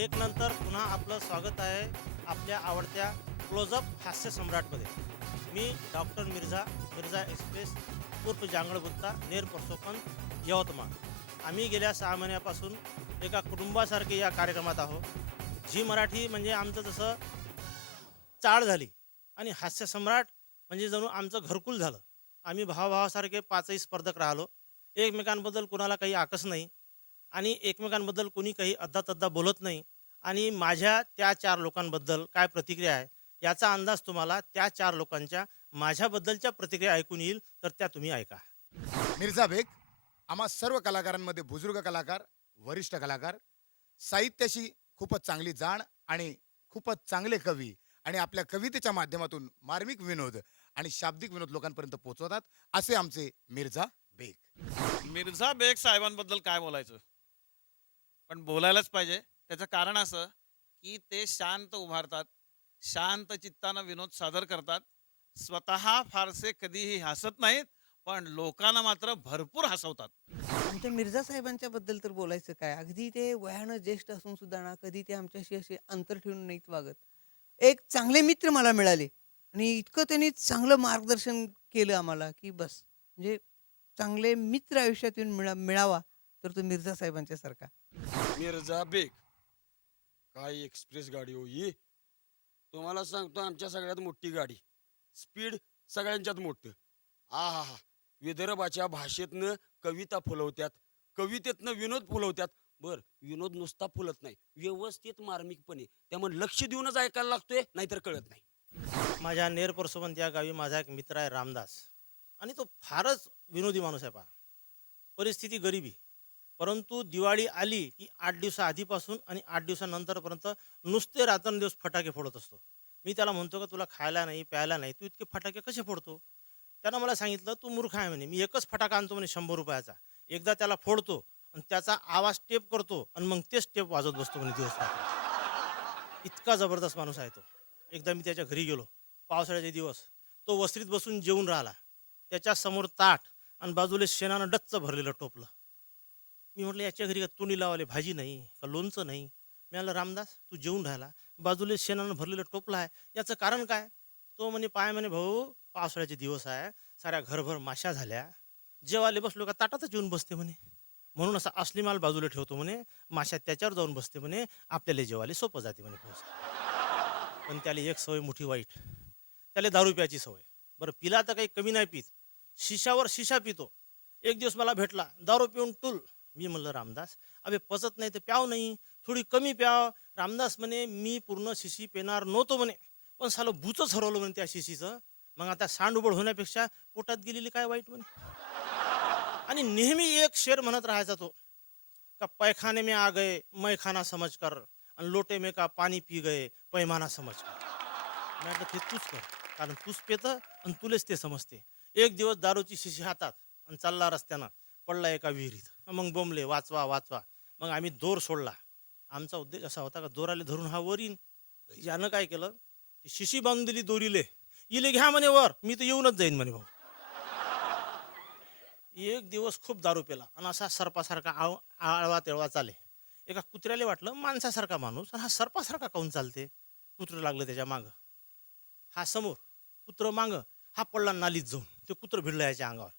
ब्रेकनंतर पुन्हा आपलं स्वागत आहे आपल्या आवडत्या क्लोजअप हास्य सम्राटमध्ये. मी डॉक्टर मिर्झा मिर्झा एक्सप्रेस उर्फ जांगळगुत्ता नेर परसोपन यवतमाळ. आम्ही गेल्या 6 महिन्यापासून एका कुटुंबासारखे या कार्यक्रमात आहोत. झी मराठी म्हणजे आमचं जसं चाळ झाली आणि हास्य सम्राट म्हणजे जणू आमचं घरकुल झालं. आम्ही भावाभावासारखे पाचही स्पर्धक राहिलो. एकमेकांबद्दल कुणाला काही आकस नाही आणि एकमेकांबद्दल कोणी काही अद्दा बोलत नाही. आणि माझ्या त्या 4 लोकांबद्दल काय प्रतिक्रिया आहे याचा अंदाज तुम्हाला त्या 4 लोकांच्या माझ्याबद्दलच्या प्रतिक्रिया ऐकून येईल, तर त्या तुम्ही ऐका. मिर्झा बेग आम्हा सर्व कलाकारांमध्ये बुजुर्ग कलाकार, वरिष्ठ कलाकार, साहित्याशी खूपच चांगली जाण आणि खूपच चांगले कवी आणि आपल्या कवितेच्या माध्यमातून मार्मिक विनोद आणि शाब्दिक विनोद लोकांपर्यंत पोहोचवतात असे आमचे मिर्झा बेग. मिर्झा बेग साहेबांबद्दल काय बोलायचं? पण बोलायलाच पाहिजे. त्याचं कारण असं, की ते शांत उभारतात. शांत चित्तानं विनोद सादर करतात. स्वतः फारसे कधीही हसत नाहीत, पण लोकांना मात्र भरपूर हसवतात. आमच्या मिर्झा साहेबांच्या बद्दल तर बोलायचं काय? अगदी ते वयानं ज्येष्ठ असून सुद्धा ना, कधी ते आमच्याशी असे अंतर ठेवून नाहीत वागत. एक चांगले मित्र मला मिळाले आणि इतकं त्यांनी चांगलं मार्गदर्शन केलं आम्हाला, की बस. म्हणजे चांगले मित्र आयुष्यात येऊन मिळावा, तर तो मिर्झा साहेबांच्या सारखा. मिर्झा बेग काय एक्सप्रेस गाडी हो ही. तुम्हाला सांगतो आमच्या सगळ्यात मोठी गाडी. स्पीड सगळ्यांच्यात मोठं. आ हा हा विदर्भाच्या भाषेतनं कविता फुलवत्यात, कवितेतनं विनोद फुलवत्यात. बर विनोद नुसता फुलत नाही, व्यवस्थित मार्मिकपणे त्यामुळे लक्ष देऊनच ऐकायला लागतोय, नाहीतर कळत नाही. माझ्या नेर परसोबत या गावी माझा एक मित्र आहे रामदास, आणि तो फारच विनोदी माणूस आहे. पहा, परिस्थिती गरिबी, परंतु दिवाळी आली की 8 दिवसा आधीपासून आणि 8 दिवसानंतरपर्यंत नुसते रात्रंदिवस फटाके फोडत असतो. मी त्याला म्हणतो का तुला खायला नाही प्यायला नाही, तू इतके फटाके कसे फोडतो? त्यानं मला सांगितलं तू मूर्ख आहे म्हणे, मी एकच फटाका आणतो म्हणे 100 रुपयाचा, एकदा त्याला फोडतो आणि त्याचा आवाज टेप करतो आणि मग तेच टेप वाजवत बसतो म्हणे दिवस रात्र. इतका जबरदस्त माणूस आहे तो. एकदा मी त्याच्या घरी गेलो, पावसाळ्याचे दिवस, तो वस्त्रीत बसून जेवून राहिला. त्याच्यासमोर ताट आणि बाजूला शेणानं डच्च भरलेलं टोपलं. मी म्हटलं याच्या घरी का तोंडी लावाले भाजी नाही का लोणचं नाही? मी म्हटलं रामदास तू जेवून राहिला, बाजूला शेणानं भरलेलं टोपलं आहे, याचं कारण काय? तो म्हणे पाय म्हणे भाऊ, पावसाळ्याचे दिवस आहे, साऱ्या घरभर माश्या झाल्या, जेवायला बसलो का ताटातच येऊन बसते म्हणे, म्हणून असा असली माल बाजूला ठेवतो म्हणे, माश्या त्याच्यावर जाऊन बसते म्हणे, आपल्याला जेवायला सोपं जाते म्हणे भाऊ. पण त्याला एक सवय मोठी वाईट, त्याला दारू प्यायची सवय. बरं पिला तर काही कमी नाही पित, शिशावर शिशा पितो. एक दिवस मला भेटला दारू पिऊन टूल. मी म्हणलं रामदास अबे पचत नाही तर प्याव नाही, थोडी कमी प्याव. रामदास म्हणे मी पूर्ण शिशी पेणार नव्हतो म्हणे, पण सालं बुचच हरवलं म्हणे त्या शिशीचं. मग आता सांडउबड होण्यापेक्षा पोटात गेलेली काय वाईट म्हणे. आणि नेहमी एक शेर म्हणत राहायचा तो, का पैखाने में आ गए मैखाना समझ कर, आणि लोटे में का पाणी पी गए पैमाना समझ कर. मी म्हटलं ते तूच कर, कारण तूच पेतं आणि तुलेच ते समजते. एक दिवस दारूची शिशी हातात आणि चालला रस्त्यानं, पडला एका विहिरीत. मग बोंबले वाचवा वाचवा. मग आम्ही दोर सोडला. आमचा उद्देश असा होता का दोराले धरून हा वर येईन. यानं काय केलं, शिशी बांधून दिली दोरीले, इले घ्या म्हणे वर, मी तर येऊनच जाईन म्हणे भाऊ. एक दिवस खूप दारू पेला आणि असा सर्पासारखा आळवा तेळवा चाले. एका कुत्र्याला वाटलं माणसासारखा माणूस आणि हा सर्पासारखा काऊन चालते. कुत्रं लागलं त्याच्या मागं, हा समोर, कुत्रं मागं. हा पडला नालीत जाऊन, ते कुत्रं भिडलं याच्या अंगावर.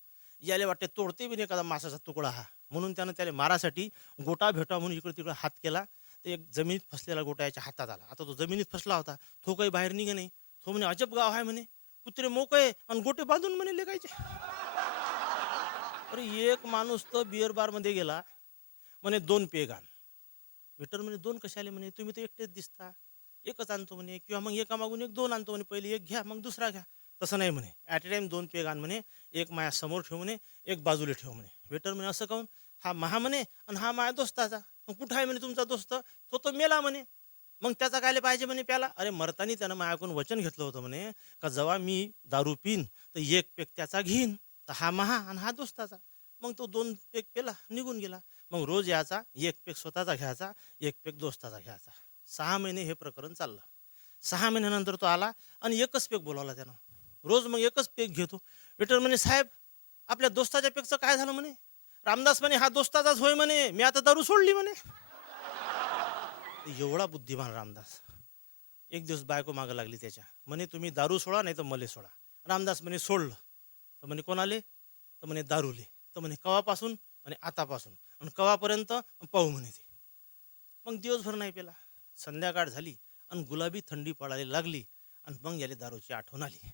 याले वाटते तोडते बी नाही एखादा मासाचा तुकडा हा, म्हणून त्यानं त्याला मारासाठी गोटा भेटा म्हणून इकडे तिकडे हात केला. तर एक जमिनीत फसलेला गोटा याच्या हातात आला. आता तो जमिनीत फसला होता, तो काही बाहेर निघे नाही. तो म्हणे अजब गाव आहे म्हणे, कुत्रे मोकळे आणि गोटे बांधून म्हणे लेकायचे. अरे एक माणूस तर बिअर बार मध्ये गेला, म्हणे 2 पेग आण. वेटर म्हणे 2 कशाले म्हणे, तुम्ही तर एकटेच दिसता, एकच आणतो म्हणे, किंवा मग एका मागून एक 2 आणतो म्हणे, पहिले एक घ्या मग दुसरा घ्या. तसं नाही म्हणे, ॲट ए टाइम 2 पेग आण म्हणे, एक माया समोर ठेव म्हणे, एक बाजूला ठेव म्हणे. वेटर म्हणे असं काऊन? हा महा म्हणे आणि हा माया दोस्ताचा. मग कुठं आहे म्हणे तुमचा दोस्त? तो मेला म्हणे. मग त्याचा कायले पाहिजे म्हणे प्याला? अरे मरतानी त्यानं माझ्याकडून वचन घेतलं होतं म्हणे, का जेव्हा मी दारू पिन तर एक पेग त्याचा घेईन, तर हा महा आणि हा दोस्ताचा. मग तो 2 पेग पेला, निघून गेला. मग रोज याचा, एक पेग स्वतःचा घ्यायचा, एक पेग दोस्ताचा घ्यायचा. 6 महिने हे प्रकरण चाललं. 6 महिन्यानंतर तो आला आणि एकच पेग बोलावला त्यानं. रोज मग एकच पेग घेतो. वेटर म्हणे साहेब आपल्या दोस्ताच्या पेगचं काय झालं म्हणे? रामदास म्हणे हा दोस्ताचाच होय म्हणे, मी आता दारू सोडली म्हणे. एवढा बुद्धिमान रामदास. एक दिवस बायको मागं लागली त्याच्या, म्हणे तुम्ही दारू सोडा नाही तर मले सोडा. रामदास म्हणे सोडलं. तर म्हणे कोण आले? तर म्हणे दारूले. तर म्हणे कवापासून? म्हणे आतापासून. आणि कवापर्यंत? पाहू म्हणे ते. मग दिवसभर नाही पेला. संध्याकाळ झाली आणि गुलाबी थंडी पडायला लागली आणि मग याले दारूची आठवण आली.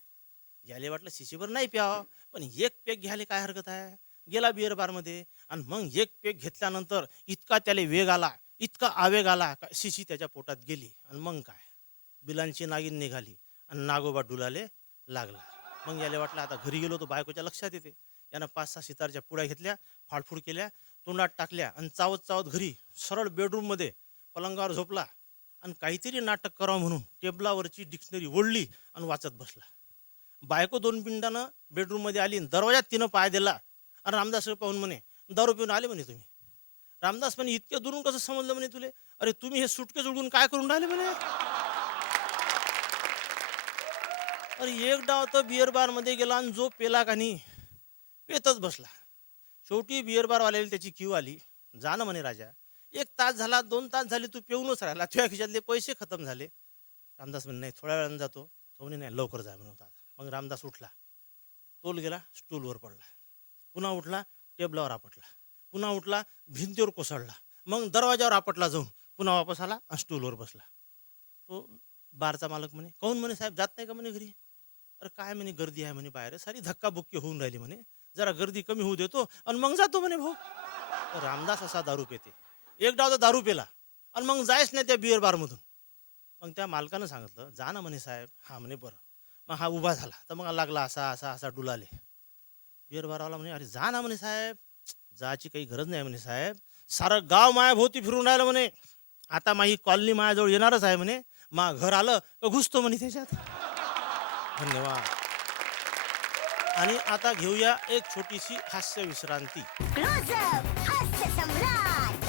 याले वाटलं शिशीभर नाही प्यावं, पण एक पेक घ्यायला काय हरकत आहे. गेला बिअर बारमध्ये आणि मग एक पेक घेतल्यानंतर इतका त्याला वेग आला, इतका आवेग आला का शिशी त्याच्या पोटात गेली. आणि मग काय, बिलांची नागिन निघाली आणि नागोबा डुलाले लागला. मग याले वाटलं आता घरी गेलो तर बायकोच्या लक्षात येते. यानं 5-6 सितारच्या पुड्या घेतल्या, फाडफूड केल्या, तोंडात टाकल्या आणि चावत चावत घरी सरळ बेडरूममध्ये पलंगावर झोपला आणि काहीतरी नाटक करावं म्हणून टेबलावरची डिक्शनरी ओढली आणि वाचत बसला. बायको 2 मिनिटानं बेडरूममध्ये आली आणि दरवाजात तिनं पाय दिला आणि रामदास पाहून म्हणे दारू पिऊन आले म्हणे तुम्ही. रामदास म्हणे इतक्या दुरून कसं समजलं म्हणे तुले? अरे तुम्ही हे सुटकेस उडून काय करून राहिले म्हणे. अरे एक डाव तर बिअर बारमध्ये गेला आणि जो पेला का नाही पेतच बसला. शेवटी बिअर बारवाल्याला त्याची क्यू आली. जा ना म्हणे राजा, 1 तास झाला 2 तास झाले तू पिऊनच राहिला, तुझ्या खिशातले पैसे खतम झाले. रामदास म्हणे नाही थोड्या वेळानं जातो. तो म्हणे नाही लवकर जा म्हणून. मग रामदास उठला, तोल गेला, स्टूलवर पडला. पुन्हा उठला, टेबलावर आपटला. पुन्हा उठला, भिंतीवर कोसळला. मग दरवाजावर आपटला जाऊन पुन्हा वापस आला आणि स्टूलवर बसला. तो बारचा मालक म्हणे काहून म्हणे साहेब जात नाही का म्हणे घरी? अरे काय म्हणे गर्दी आहे म्हणे बाहेर, सारी धक्काबुक्की होऊन राहिली म्हणे, जरा गर्दी कमी होऊ देतो आणि मग जातो म्हणे भाऊ. तर रामदास असा दारू पेते. एक डाव तर दारू पेला आणि मग जायच नाही त्या बिअर बारमधून. मग त्या मालकानं सांगितलं जा ना म्हणे साहेब. हा म्हणे बरं. मग हा उभा झाला तर मग लागला असा असा असा डुलाले. बिअर बारवाला म्हणे अरे जा ना म्हणे साहेब. जायची काही गरज नाही म्हणे साहेब, सारं गाव मायाभोवती फिरून राहिलं म्हणे, आता माझी कॉलनी माझ्याजवळ येणारच आहे म्हणे, मा घर आलं तर घुसतो म्हणे त्याच्यात. धन्यवाद. आणि आता घेऊया एक छोटीशी हास्य विश्रांती. क्लोजअप हास्य सम्राट